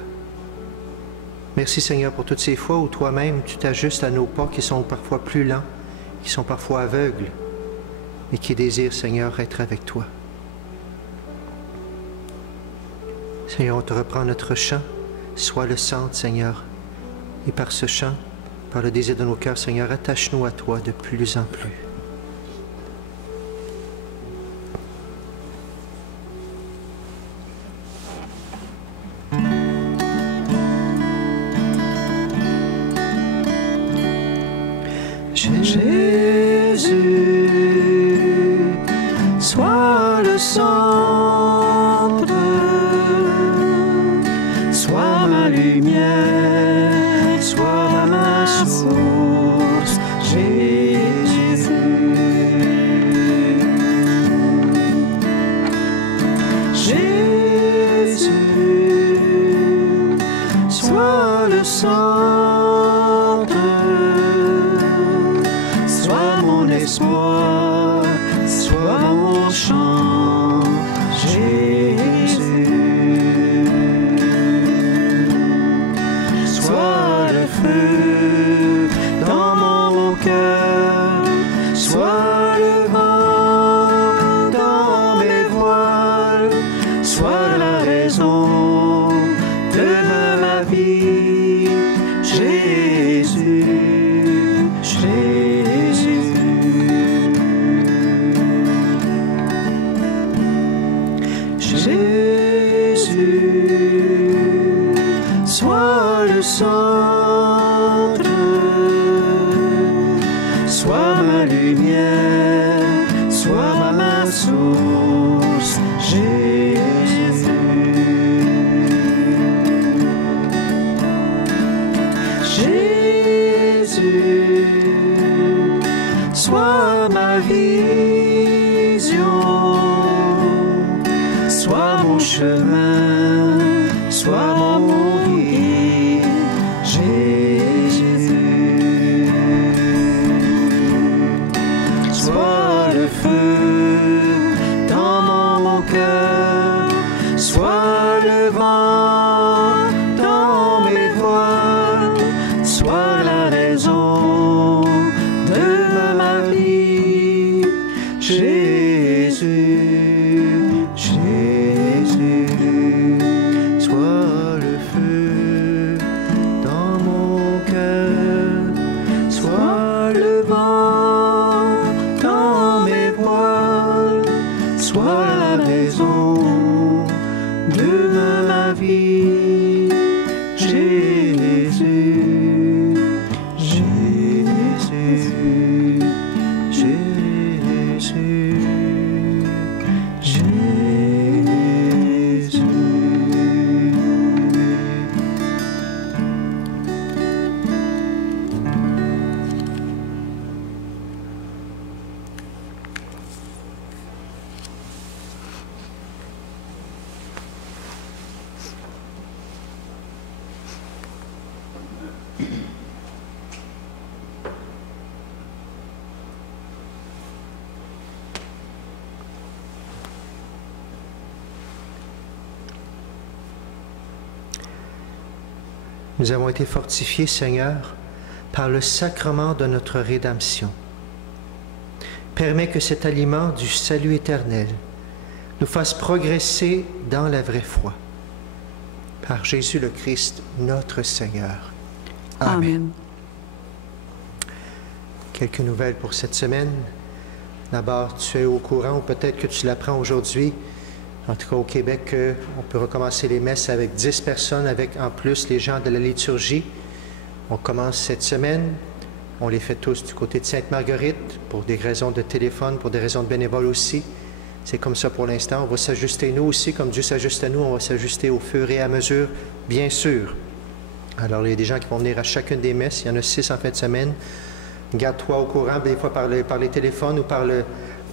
Merci, Seigneur, pour toutes ces fois où toi-même tu t'ajustes à nos pas qui sont parfois plus lents, qui sont parfois aveugles, mais qui désirent, Seigneur, être avec toi. Seigneur, on te reprend notre chant, sois le centre, Seigneur, et par ce chant, par le désir de nos cœurs, Seigneur, attache-nous à toi de plus en plus. Jésus, sois le centre, sois ma lumière, sois ma source, Jésus. Jésus, sois le centre. Espoir, sois mon chant, Jésus. Sois le feu dans mon cœur, sois le vent dans mes voiles, sois la raison de ma vie, Jésus, Jésus. Jésus, sois le centre, sois ma lumière, sois ma source, Jésus. Jésus, sois ma vision, sois mon chemin, sois mon guide, Jésus. Sois le feu dans mon cœur, sois le vent dans mes voiles, sois la raison de ma vie, Jésus. Nous avons été fortifiés, Seigneur, par le sacrement de notre rédemption. Permets que cet aliment du salut éternel nous fasse progresser dans la vraie foi. Par Jésus le Christ, notre Seigneur. Amen. Amen. Quelques nouvelles pour cette semaine. D'abord, tu es au courant, ou peut-être que tu l'apprends aujourd'hui, en tout cas au Québec, on peut recommencer les messes avec 10 personnes, avec en plus les gens de la liturgie. On commence cette semaine. On les fait tous du côté de Sainte-Marguerite, pour des raisons de téléphone, pour des raisons de bénévoles aussi. C'est comme ça pour l'instant. On va s'ajuster nous aussi, comme Dieu s'ajuste à nous, on va s'ajuster au fur et à mesure, bien sûr. Alors, il y a des gens qui vont venir à chacune des messes. Il y en a 6 en fin de semaine. Garde-toi au courant, des fois par les téléphones ou par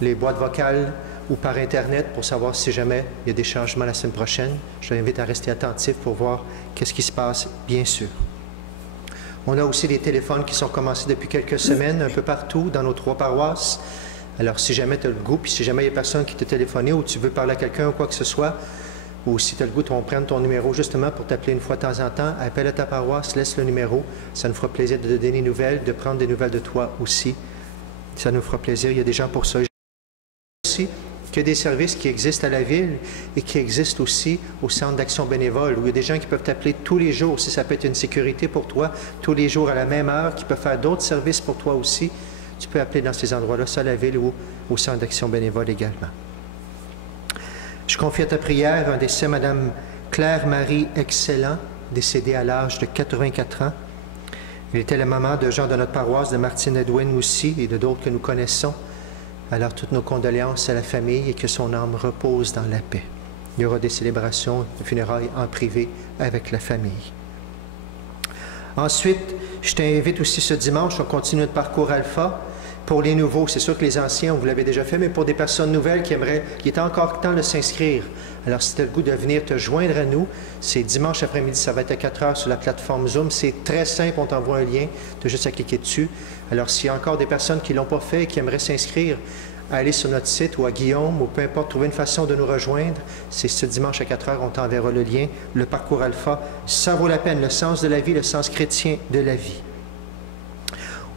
les boîtes vocales ou par Internet pour savoir si jamais il y a des changements la semaine prochaine. Je t'invite à rester attentif pour voir qu'est-ce qui se passe, bien sûr. On a aussi des téléphones qui sont commencés depuis quelques semaines un peu partout dans nos 3 paroisses. Alors, si jamais tu as le goût, puis si jamais il y a personne qui t'a téléphoné ou tu veux parler à quelqu'un ou quoi que ce soit, ou si tu as le goût, on prenne ton numéro justement pour t'appeler une fois de temps en temps, appelle à ta paroisse, laisse le numéro. Ça nous fera plaisir de te donner des nouvelles, de prendre des nouvelles de toi aussi. Ça nous fera plaisir. Il y a des gens pour ça. Aussi qu'il y a des services qui existent à la ville et qui existent aussi au centre d'action bénévole, où il y a des gens qui peuvent t'appeler tous les jours, si ça peut être une sécurité pour toi, tous les jours à la même heure, qui peuvent faire d'autres services pour toi aussi. Tu peux appeler dans ces endroits-là, ça à la ville ou au centre d'action bénévole également. Je confie à ta prière un décès, Mme Claire-Marie Excellent, décédée à l'âge de 84 ans. Elle était la maman de gens de notre paroisse, de Martine Edwin aussi et de d'autres que nous connaissons. Alors, toutes nos condoléances à la famille et que son âme repose dans la paix. Il y aura des célébrations de funérailles en privé avec la famille. Ensuite, je t'invite aussi ce dimanche, on continue notre parcours Alpha. Pour les nouveaux, c'est sûr que les anciens, vous l'avez déjà fait, mais pour des personnes nouvelles qui est encore temps de s'inscrire. Alors, si tu as le goût de venir te joindre à nous, c'est dimanche après-midi, ça va être à 4 heures sur la plateforme Zoom. C'est très simple, on t'envoie un lien, tu as juste à cliquer dessus. Alors, s'il y a encore des personnes qui ne l'ont pas fait et qui aimeraient s'inscrire, allez sur notre site ou à Guillaume, ou peu importe, trouver une façon de nous rejoindre. C'est ce dimanche à 4 heures, on t'enverra le lien. Le parcours Alpha, ça vaut la peine, le sens de la vie, le sens chrétien de la vie.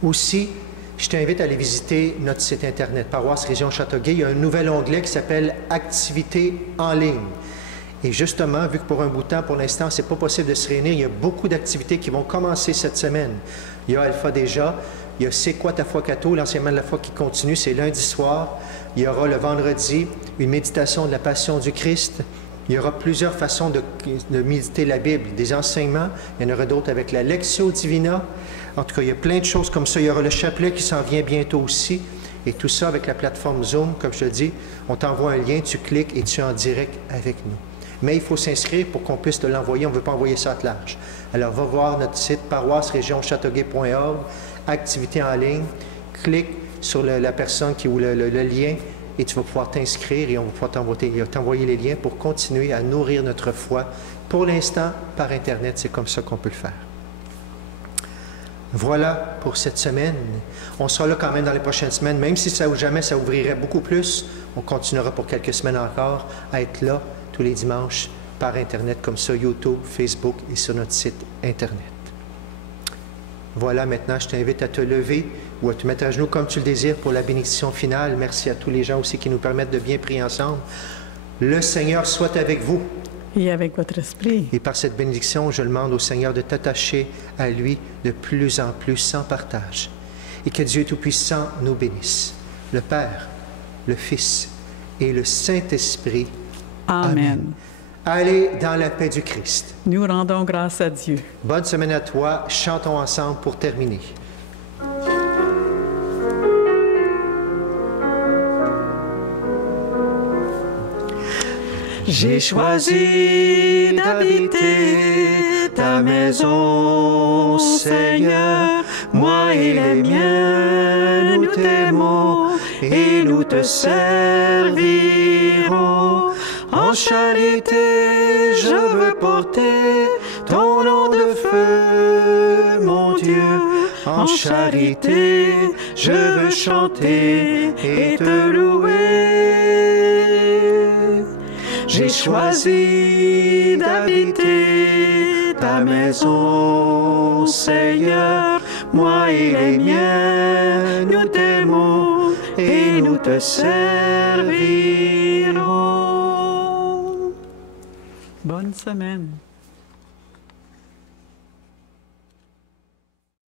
Aussi, je t'invite à aller visiter notre site Internet, Paroisse Région Châteauguay. Il y a un nouvel onglet qui s'appelle « Activités en ligne ». Et justement, vu que pour un bout de temps, pour l'instant, ce n'est pas possible de se réunir, il y a beaucoup d'activités qui vont commencer cette semaine. Il y a Alpha déjà, il y a « C'est quoi ta foi catho », l'enseignement de la foi qui continue, c'est lundi soir. Il y aura le vendredi une méditation de la Passion du Christ. Il y aura plusieurs façons de méditer la Bible, des enseignements. Il y en aura d'autres avec la Lectio Divina. En tout cas, il y a plein de choses comme ça. Il y aura le chapelet qui s'en vient bientôt aussi. Et tout ça avec la plateforme Zoom, comme je te dis, on t'envoie un lien, tu cliques et tu es en direct avec nous. Mais il faut s'inscrire pour qu'on puisse te l'envoyer. On ne veut pas envoyer ça à large. Alors, va voir notre site paroisse-région-châteauguay.org, activités en ligne, clique sur la personne ou le lien et tu vas pouvoir t'inscrire et on va pouvoir t'envoyer les liens pour continuer à nourrir notre foi. Pour l'instant, par Internet, c'est comme ça qu'on peut le faire. Voilà pour cette semaine. On sera là quand même dans les prochaines semaines, même si jamais ça ouvrirait beaucoup plus, on continuera pour quelques semaines encore à être là tous les dimanches par Internet, comme ça, YouTube, Facebook et sur notre site Internet. Voilà, maintenant, je t'invite à te lever ou à te mettre à genoux comme tu le désires pour la bénédiction finale. Merci à tous les gens aussi qui nous permettent de bien prier ensemble. Le Seigneur soit avec vous. Et avec votre esprit. Et par cette bénédiction, je demande au Seigneur de t'attacher à lui de plus en plus sans partage. Et que Dieu Tout-Puissant nous bénisse. Le Père, le Fils et le Saint-Esprit. Amen. Allez dans la paix du Christ. Nous rendons grâce à Dieu. Bonne semaine à toi. Chantons ensemble pour terminer. J'ai choisi d'habiter ta maison, Seigneur. Moi et les miens, nous t'aimons et nous te servirons. En charité, je veux porter ton nom de feu, mon Dieu. En charité, je veux chanter et te louer. J'ai choisi d'habiter ta maison, Seigneur. Moi et les miens, nous t'aimons et nous te servirons. Bonne semaine.